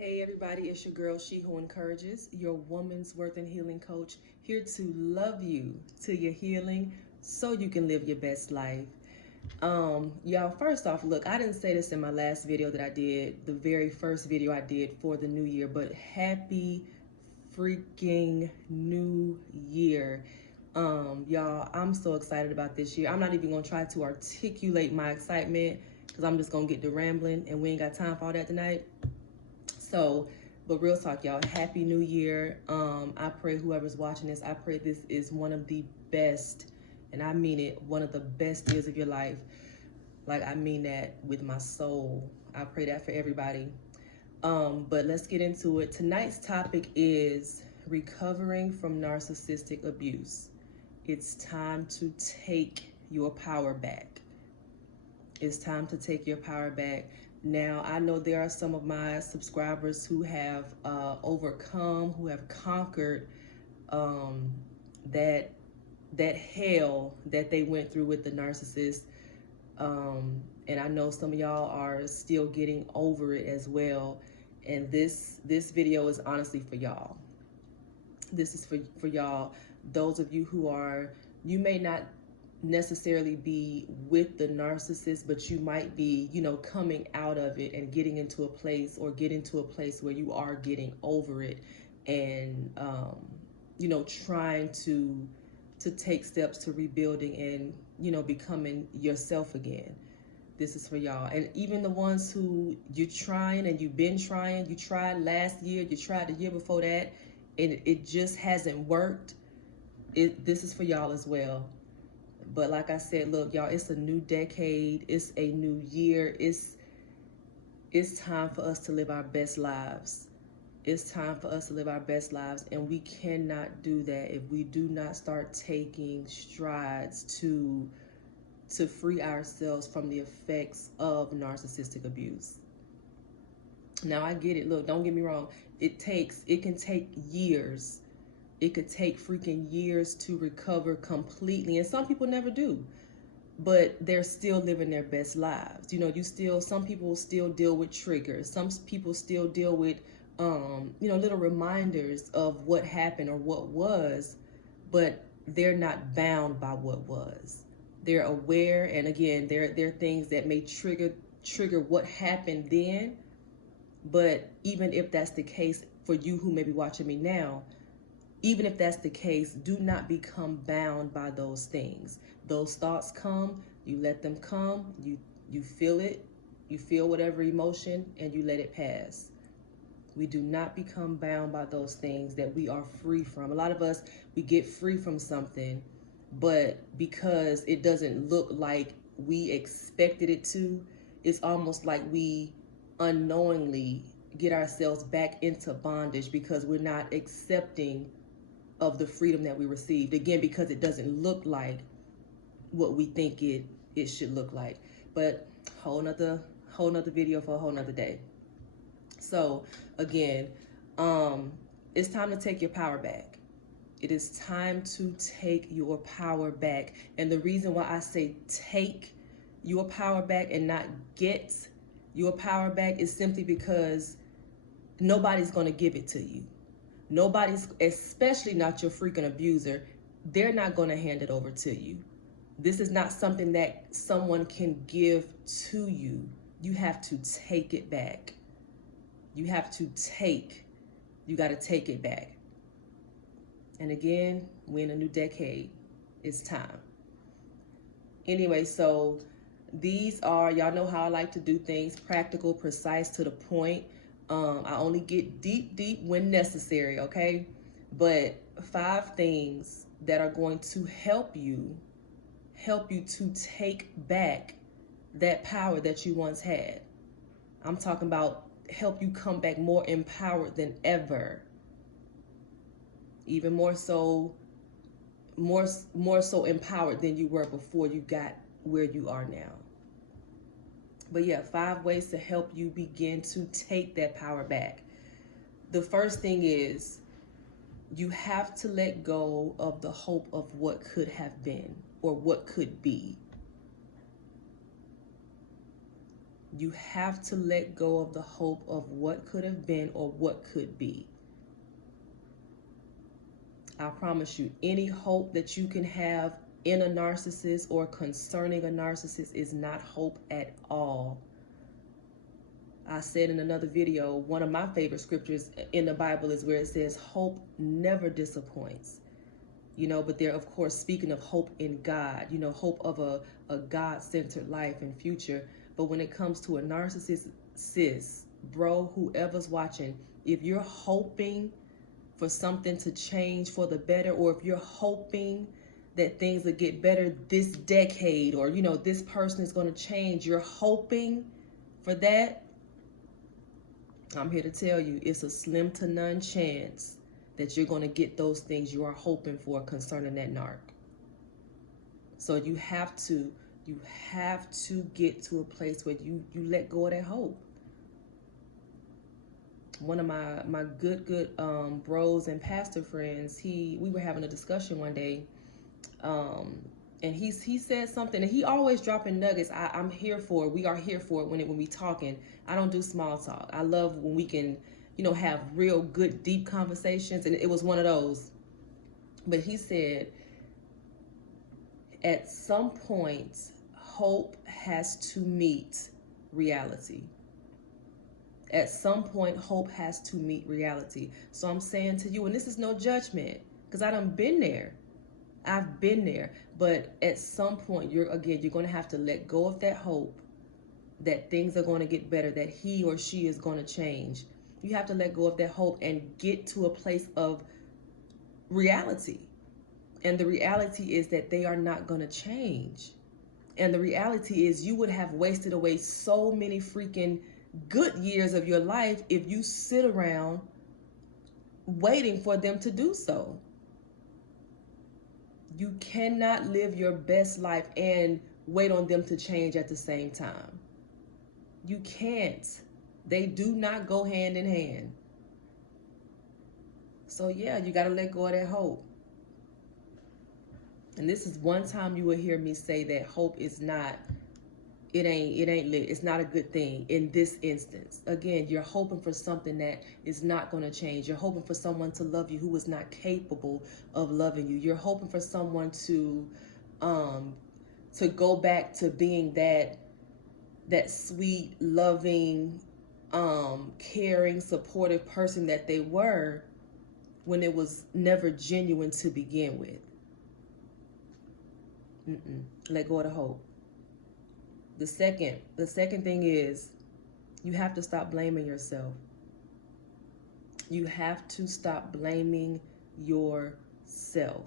Hey everybody, it's your girl, She Who Encourages, your woman's worth and healing coach, here to love you to your healing so you can live your best life. Y'all, first off, look, I didn't say this in my last video that I did, the very first video I did for the new year, but happy freaking new year. Y'all, I'm so excited about this year. I'm not even gonna try to articulate my excitement because I'm just gonna get to rambling and we ain't got time for all that tonight. So, but real talk, y'all, happy new year. I pray whoever's watching this, I pray this is one of the best, and I mean it, one of the best years of your life. Like, I mean that with my soul. I pray that for everybody. But let's get into it. Tonight's topic is recovering from narcissistic abuse. It's time to take your power back. It's time to take your power back. Now, I know there are some of my subscribers who have overcome, who have conquered that hell that they went through with the narcissist. And I know some of y'all are still getting over it as well. And this video is honestly for y'all. This is for y'all. Those of you who are, you may not necessarily be with the narcissist, but you might be, coming out of it and getting into a place where you are getting over it and, trying to take steps to rebuilding and, becoming yourself again. This is for y'all. And even the ones who you're trying and you've been trying, you tried last year, you tried the year before that, and it just hasn't worked. This is for y'all as well. But like I said, look, y'all, it's a new decade. It's a new year. It's time for us to live our best lives. It's time for us to live our best lives. And we cannot do that if we do not start taking strides to free ourselves from the effects of narcissistic abuse. Now, I get it. Look, don't get me wrong. It can take years. It could take freaking years to recover completely. And some people never do, but they're still living their best lives. Some people still deal with triggers. Some people still deal with, little reminders of what happened or what was, but they're not bound by what was. They're aware. And again, there are things that may trigger what happened then. But even if that's the case for you who may be watching me now, even if that's the case, do not become bound by those things. Those thoughts come, you let them come, you feel it, you feel whatever emotion, and you let it pass. We do not become bound by those things that we are free from. A lot of us, we get free from something, but because it doesn't look like we expected it to, it's almost like we unknowingly get ourselves back into bondage because we're not accepting of the freedom that we received, again, because it doesn't look like what we think it should look like. But whole nother video for a whole nother day. So again, it's time to take your power back. It is time to take your power back. And the reason why I say take your power back and not get your power back is simply because nobody's going to give it to you. Nobody's, especially not your freaking abuser, they're not going to hand it over to you. This is not something that someone can give to you. You have to take it back. You got to take it back. And again, we're in a new decade. It's time. Anyway, so these are, y'all know how I like to do things, practical, precise, to the point. I only get deep when necessary, okay? But 5 things that are going to help you to take back that power that you once had. I'm talking about help you come back more empowered than ever. Even more so empowered than you were before you got where you are now. But yeah, 5 ways to help you begin to take that power back. The first thing is you have to let go of the hope of what could have been or what could be. You have to let go of the hope of what could have been or what could be. I promise you, any hope that you can have in a narcissist or concerning a narcissist is not hope at all. I said in another video, one of my favorite scriptures in the Bible is where it says, hope never disappoints. You know, but they're, of course, speaking of hope in God, you know, hope of a God-centered life and future. But when it comes to a narcissist, sis, bro, whoever's watching, if you're hoping for something to change for the better, or if you're hoping that things will get better this decade, or, you know, this person is going to change, you're hoping for that, I'm here to tell you, it's a slim to none chance that you're going to get those things you are hoping for concerning that narc. So you have to get to a place where you let go of that hope. One of my good bros and pastor friends, we were having a discussion one day, and he said something, and he always dropping nuggets. I'm here for it. We are here for it when we talking. I don't do small talk. I love when we can, you know, have real good deep conversations, and it was one of those. But he said, at some point, hope has to meet reality. At some point, hope has to meet reality. So I'm saying to you, and this is no judgment, because I done been there. I've been there. But at some point, you're going to have to let go of that hope that things are going to get better, that he or she is going to change. You have to let go of that hope and get to a place of reality. And the reality is that they are not going to change. And the reality is you would have wasted away so many freaking good years of your life if you sit around waiting for them to do so. You cannot live your best life and wait on them to change at the same time. You can't. They do not go hand in hand. So yeah, you got to let go of that hope. And this is one time you will hear me say that hope is not, it ain't lit. It's not a good thing in this instance. Again, you're hoping for something that is not going to change. You're hoping for someone to love you who is not capable of loving you. You're hoping for someone to go back to being that sweet, loving, caring, supportive person that they were when it was never genuine to begin with. Let go of the hope. The second thing is, you have to stop blaming yourself. You have to stop blaming yourself,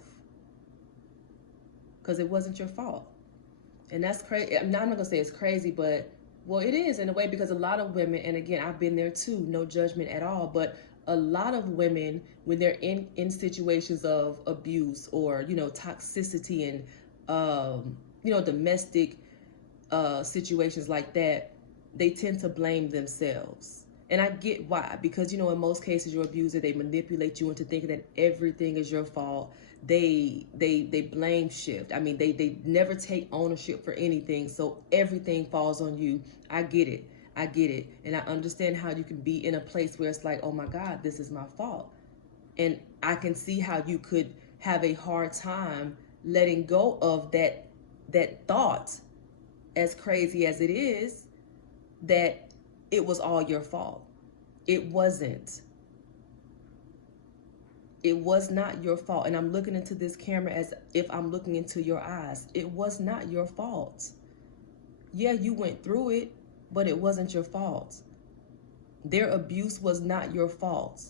because it wasn't your fault. And that's crazy. I'm not gonna say it's crazy, but well, it is in a way, because a lot of women, and again, I've been there too, no judgment at all, but a lot of women, when they're in situations of abuse or, you know, toxicity and you know, domestic situations like that, they tend to blame themselves. And I get why, because, you know, in most cases, your abuser, they manipulate you into thinking that everything is your fault. They blame shift. I mean, they never take ownership for anything, so everything falls on you. I get it. And I understand how you can be in a place where it's like, oh my God, this is my fault. And I can see how you could have a hard time letting go of that thought, as crazy as it is, that it was all your fault. It wasn't. It was not your fault. And I'm looking into this camera as if I'm looking into your eyes. It was not your fault. Yeah, you went through it, but it wasn't your fault. Their abuse was not your fault.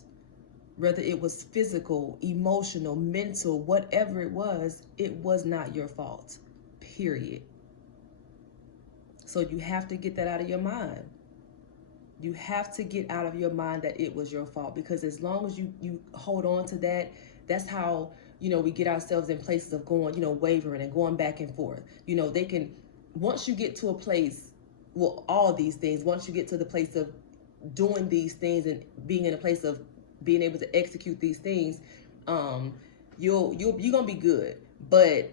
Whether it was physical, emotional, mental, whatever it was not your fault, period. So you have to get that out of your mind. You have to get out of your mind that it was your fault, because as long as you hold on to that, that's how, you know, we get ourselves in places of going, you know, wavering and going back and forth. You know, they can, once you get to a place, well, all these things, once you get to the place of doing these things and being in a place of being able to execute these things, you're gonna be good. But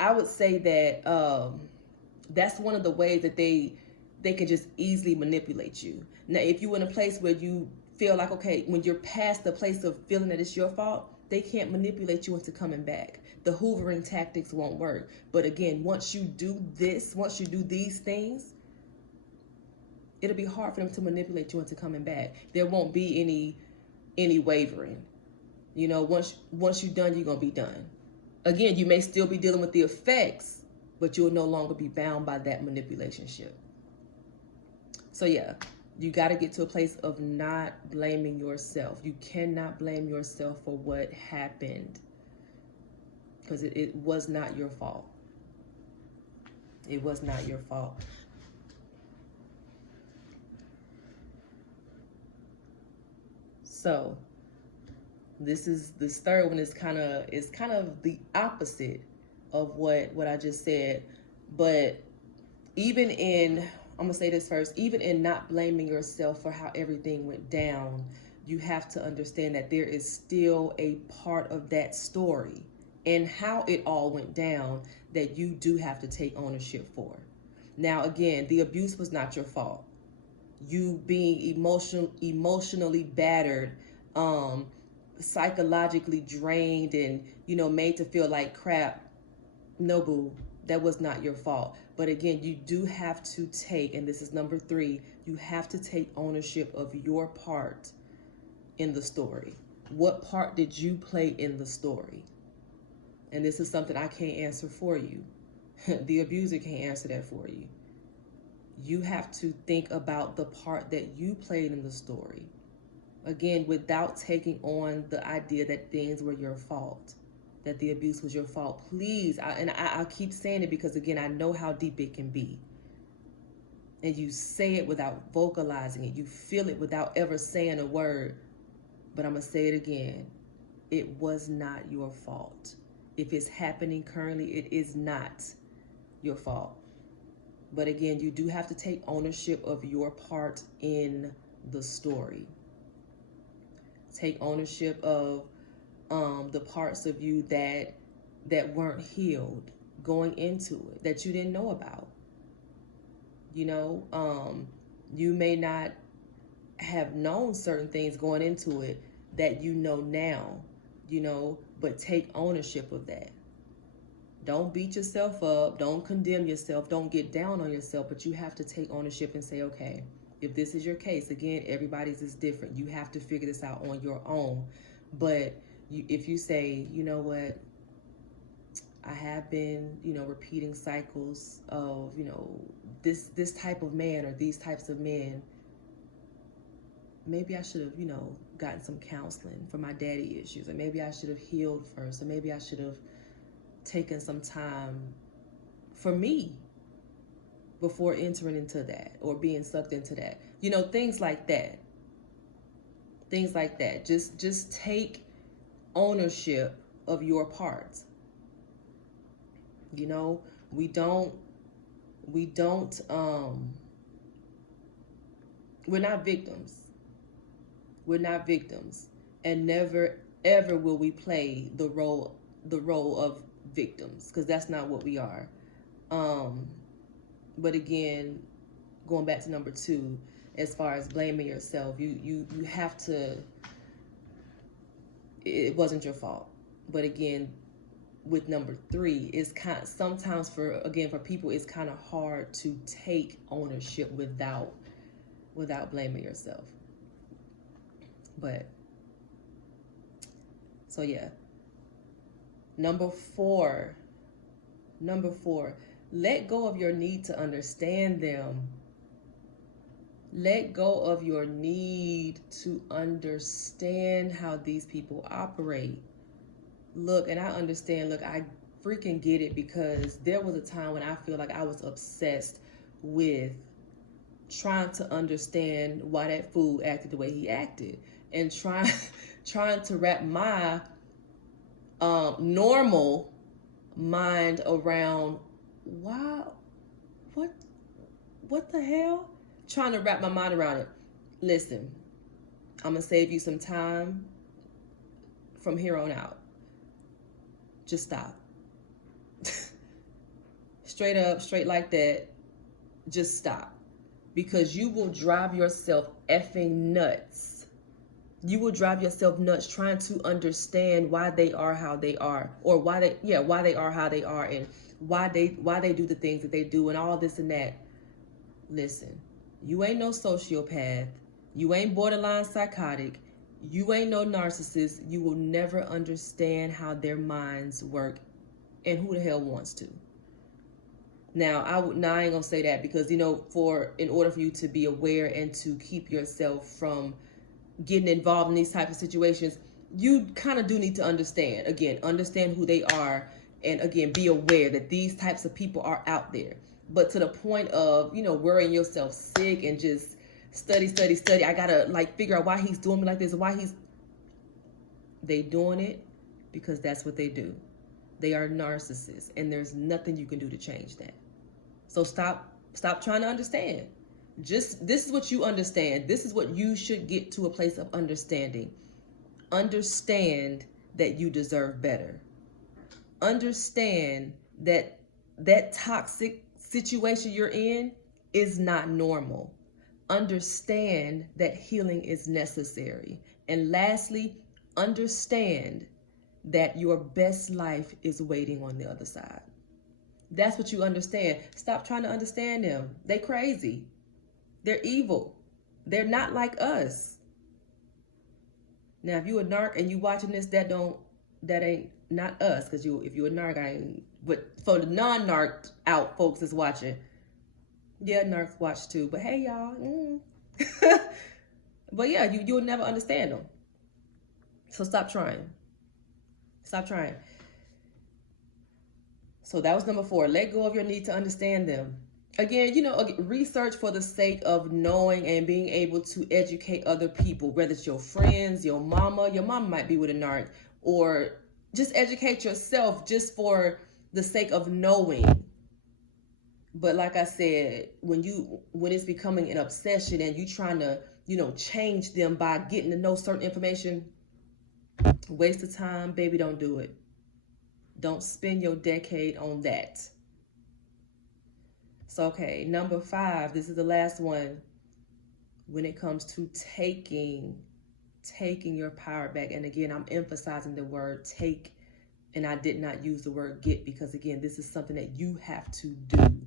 I would say that That's one of the ways that they can just easily manipulate you. Now, if you're in a place where you feel like, okay, when you're past the place of feeling that it's your fault, they can't manipulate you into coming back. The hoovering tactics won't work. But again, once you do these things, it'll be hard for them to manipulate you into coming back. There won't be any wavering. You know, once you're done, you're gonna be done. Again, you may still be dealing with the effects, but you'll no longer be bound by that manipulationship. So yeah, you got to get to a place of not blaming yourself. You cannot blame yourself for what happened, because it was not your fault. It was not your fault. So this third one is kind of the opposite of what I just said. But even in, I'm gonna say this first, even in not blaming yourself for how everything went down, you have to understand that there is still a part of that story and how it all went down that you do have to take ownership for. Now, again, the abuse was not your fault. You being emotionally battered, psychologically drained, and made to feel like crap, no, boo, that was not your fault. But again, you do have to take, and this is number 3, you have to take ownership of your part in the story. What part did you play in the story? And this is something I can't answer for you. The abuser can't answer that for you. You have to think about the part that you played in the story. Again, without taking on the idea that things were your fault, that the abuse was your fault. Please, I keep saying it because, again, I know how deep it can be. And you say it without vocalizing it. You feel it without ever saying a word. But I'm going to say it again. It was not your fault. If it's happening currently, it is not your fault. But again, you do have to take ownership of your part in the story. Take ownership of the parts of you that weren't healed going into it, that you didn't know about. You may not have known certain things going into it that you know now, but take ownership of that. Don't beat yourself up. Don't condemn yourself. Don't get down on yourself. But you have to take ownership and say, okay, if this is your case, again, everybody's is different. You have to figure this out on your own. But if you say, you know what, I have been, repeating cycles of, this type of man or these types of men, maybe I should have, gotten some counseling for my daddy issues, or maybe I should have healed first, or maybe I should have taken some time for me before entering into that or being sucked into that. Things like that. Things like that. Just take ownership of your parts. We're not victims. We're not victims. And never ever will we play the role of victims, because that's not what we are. But again, going back to number 2, as far as blaming yourself, you have to, it wasn't your fault. But again, with number 3, it's sometimes for people, it's kind of hard to take ownership without blaming yourself. But so yeah. Number 4, let go of your need to understand them. Let go of your need to understand how these people operate. Look, and I understand, I freaking get it, because there was a time when I feel like I was obsessed with trying to understand why that fool acted the way he acted, and trying to wrap my normal mind around what the hell? Trying to wrap my mind around it. Listen, I'm gonna save you some time from here on out. Just stop. straight up, straight like that, just stop. Because you will drive yourself effing nuts. You will drive yourself nuts trying to understand why they are how they are, or why they are how they are, and why they do the things that they do, and all this and that. Listen, you ain't no sociopath. You ain't borderline psychotic. You ain't no narcissist. You will never understand how their minds work, and who the hell wants to? Now, I ain't gonna say that, because in order for you to be aware and to keep yourself from getting involved in these types of situations, you kind of do need to understand who they are, and again, be aware that these types of people are out there. But to the point of, worrying yourself sick and just study. I gotta figure out why he's doing me like this, they doing it because that's what they do. They are narcissists, and there's nothing you can do to change that. So stop trying to understand. This is what you understand. This is what you should get to a place of understanding. Understand that you deserve better. Understand that toxic situation you're in is not normal. Understand that healing is necessary. And lastly, understand that your best life is waiting on the other side. That's what you understand. Stop trying to understand them. They crazy. They're evil. They're not like us. Now, if you a narc and you watching this, that ain't not us. Because if you a narc, I ain't. But for the non-narc out folks that's watching, yeah, narcs watch too. But hey, y'all. But yeah, you'll never understand them. So stop trying. Stop trying. So that was number 4. Let go of your need to understand them. Again, research for the sake of knowing and being able to educate other people, whether it's your friends, your mama. Your mama might be with a narc, or just educate yourself just for the sake of knowing. But like I said, when it's becoming an obsession and you trying to, change them by getting to know certain information, waste of time, baby, don't do it. Don't spend your decade on that. So, okay, number 5, this is the last one. When it comes to taking your power back, and again, I'm emphasizing the word take, and I did not use the word get, because again, this is something that you have to do.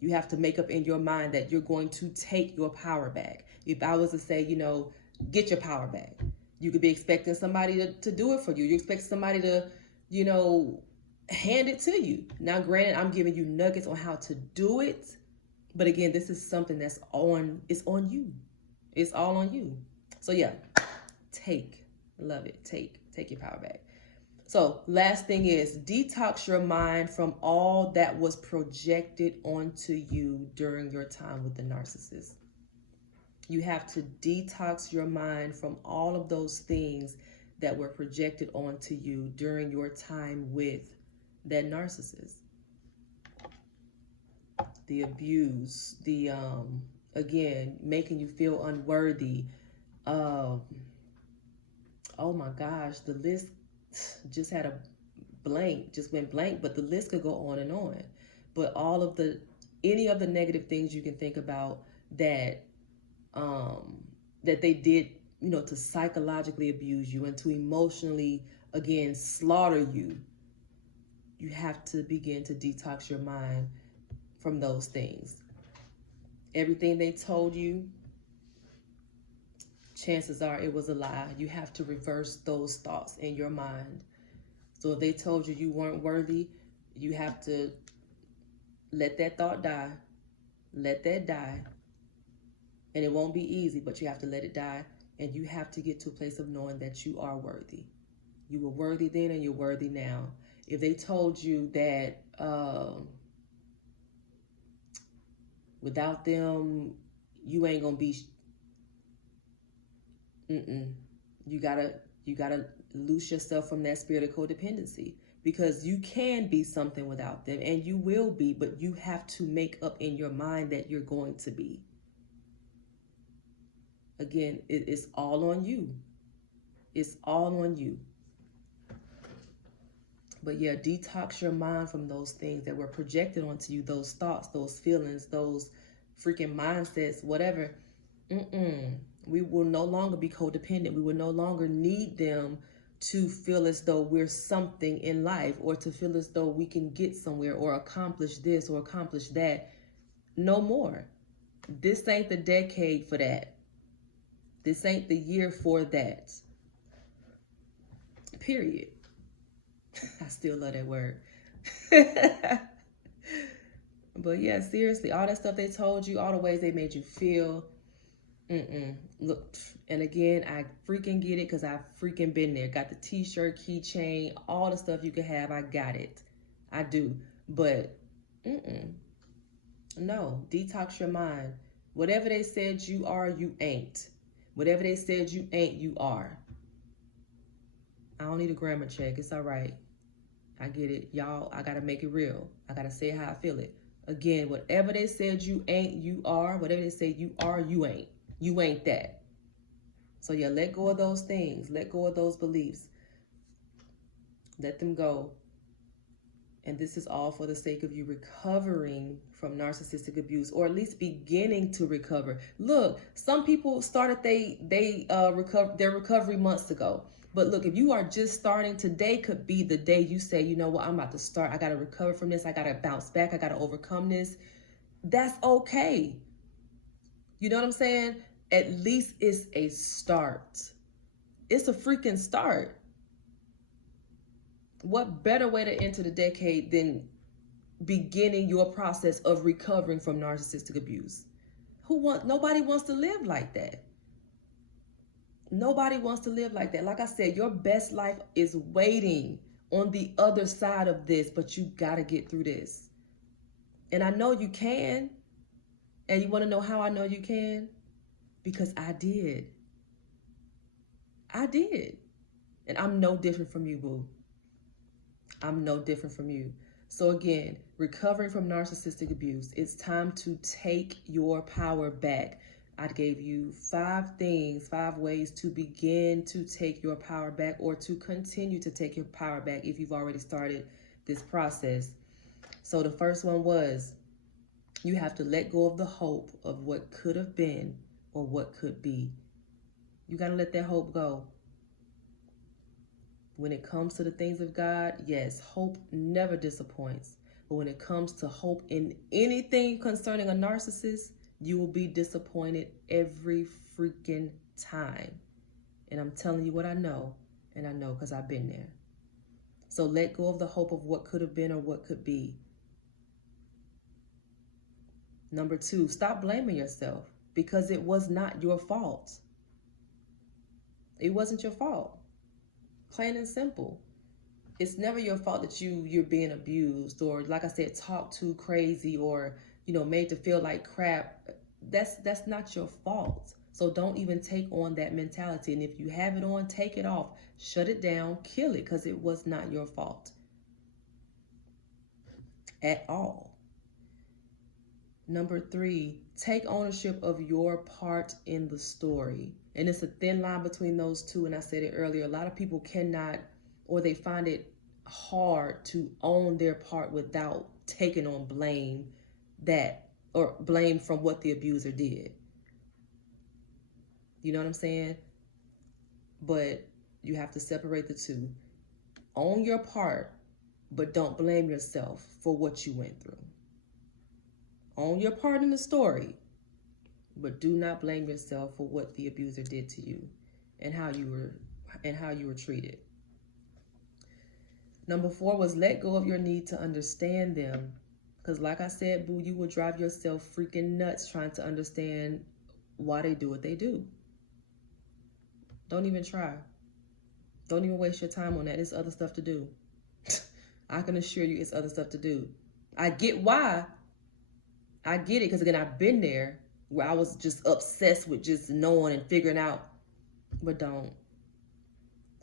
You have to make up in your mind that you're going to take your power back. If I was to say, get your power back, you could be expecting somebody to do it for you. You expect somebody to, hand it to you. Now, granted, I'm giving you nuggets on how to do it, but again, this is something it's on you. It's all on you. So yeah, love it. Take your power back. So last thing is detox your mind from all that was projected onto you during your time with the narcissist. You have to detox your mind from all of those things that were projected onto you during your time with that narcissist. The abuse, the again, making you feel unworthy. Oh my gosh, the list just went blank, but the list could go on and on. But any of the negative things you can think about that they did, to psychologically abuse you and to emotionally, again, slaughter you. You have to begin to detox your mind from those things. Everything they told you, chances are it was a lie. You have to reverse those thoughts in your mind. So if they told you weren't worthy, you have to let that thought die. Let that die. And it won't be easy, but you have to let it die. And you have to get to a place of knowing that you are worthy. You were worthy then and you're worthy now. If they told you that without them, you ain't gonna be, you gotta loose yourself from that spirit of codependency, because you can be something without them, and you will be, but you have to make up in your mind that you're going to be. Again, it's all on you. It's all on you. But yeah, detox your mind from those things that were projected onto you, those thoughts, those feelings, those freaking mindsets, whatever. We will no longer be codependent. We will no longer need them to feel as though we're something in life, or to feel as though we can get somewhere or accomplish this or accomplish that. No more. This ain't the decade for that. This ain't the year for that. Period. I still love that word. But yeah, seriously, all that stuff they told you, all the ways they made you feel. Look, and again, I freaking get it because I've freaking been there. Got the t-shirt, keychain, all the stuff you can have. I got it. I do. But no, detox your mind. Whatever they said you are, you ain't. Whatever they said you ain't, you are. I don't need a grammar check. It's all right. I get it. Y'all, I got to make it real. I got to say how I feel it. Again, whatever they said you ain't, you are. Whatever they say you are, you ain't. You ain't that. So yeah, let go of those things. Let go of those beliefs. Let them go. And this is all for the sake of you recovering from narcissistic abuse, or at least beginning to recover. Look, some people started their recovery months ago. But look, if you are just starting, today could be the day you say, you know what, I'm about to start. I got to recover from this. I got to bounce back. I got to overcome this. That's okay. You know what I'm saying? At least it's a start. It's a freaking start. What better way to enter the decade than beginning your process of recovering from narcissistic abuse? Nobody wants to live like that. Nobody wants to live like that. Like I said, your best life is waiting on the other side of this, but you got to get through this. And I know you can. And you want to know how I know you can? Because I did. I did. And I'm no different from you, boo. I'm no different from you. So again, recovering from narcissistic abuse, it's time to take your power back. I gave you 5 ways to begin to take your power back, or to continue to take your power back if you've already started this process. So the first one was, you have to let go of the hope of what could have been or what could be. You got to let that hope go. When it comes to the things of God, yes, hope never disappoints. But when it comes to hope in anything concerning a narcissist, you will be disappointed every freaking time. And I'm telling you what I know, and I know because I've been there. So let go of the hope of what could have been or what could be. Number 2, stop blaming yourself, because it was not your fault. It wasn't your fault. Plain and simple. It's never your fault that you're being abused, or, like I said, talked too crazy, or, made to feel like crap. That's not your fault. So don't even take on that mentality. And if you have it on, take it off, shut it down, kill it, because it was not your fault at all. Number 3, take ownership of your part in the story. And it's a thin line between those two. And I said it earlier, a lot of people cannot, or they find it hard to own their part without taking on blame or blame from what the abuser did. You know what I'm saying? But you have to separate the two. Own your part, but don't blame yourself for what you went through. Own your part in the story, but do not blame yourself for what the abuser did to you and how you were treated. Number 4 was let go of your need to understand them. Because like I said, boo, you will drive yourself freaking nuts trying to understand why they do what they do. Don't even try. Don't even waste your time on that. There's other stuff to do. I can assure you it's other stuff to do. I get why. I get it, because again, I've been there where I was just obsessed with just knowing and figuring out. But don't.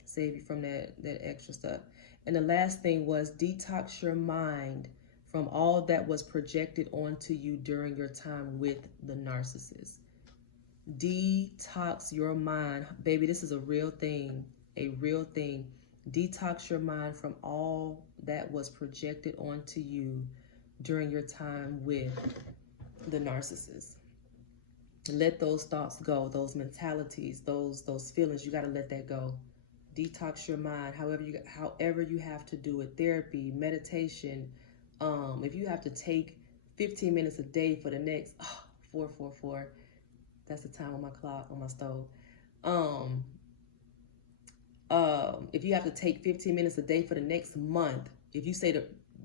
Save you from that extra stuff. And the last thing was detox your mind from all that was projected onto you during your time with the narcissist. Detox your mind. Baby, this is a real thing. A real thing. Detox your mind from all that was projected onto you during your time with the narcissist. Let those thoughts go, those mentalities, those feelings. You got to let that go. Detox your mind. However you have to do it. Therapy, meditation. If you have to take 15 minutes a day for the next 444. That's the time on my clock on my stove. If you have to take 15 minutes a day for the next month, if you say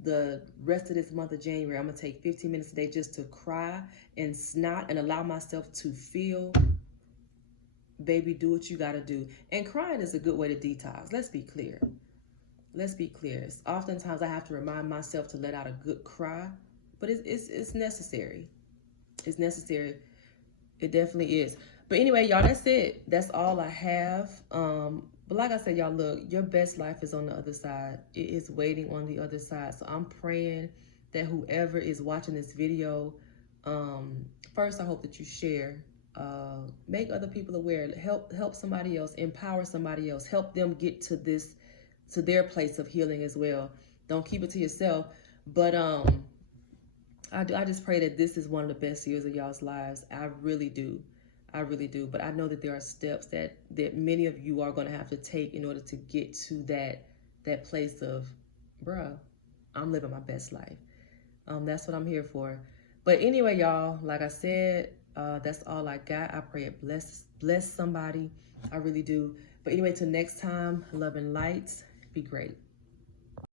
the rest of this month of January, I'm gonna take 15 minutes a day just to cry and snot and allow myself to feel, baby, do what you gotta do. And crying is a good way to detox. Let's be clear. Let's be clear. Oftentimes I have to remind myself to let out a good cry, but it's necessary. It's necessary. It definitely is. But anyway, y'all, that's it. That's all I have. But like I said, y'all, look, your best life is on the other side. It is waiting on the other side. So I'm praying that whoever is watching this video, first, I hope that you share, make other people aware, help somebody else, empower somebody else, help them get to their place of healing as well. Don't keep it to yourself. But I just pray that this is one of the best years of y'all's lives. I really do. I really do. But I know that there are steps that many of you are going to have to take in order to get to that place of, bruh, I'm living my best life. That's what I'm here for. But anyway, y'all, like I said, that's all I got. I pray it bless somebody. I really do. But anyway, till next time, love and light. Be great.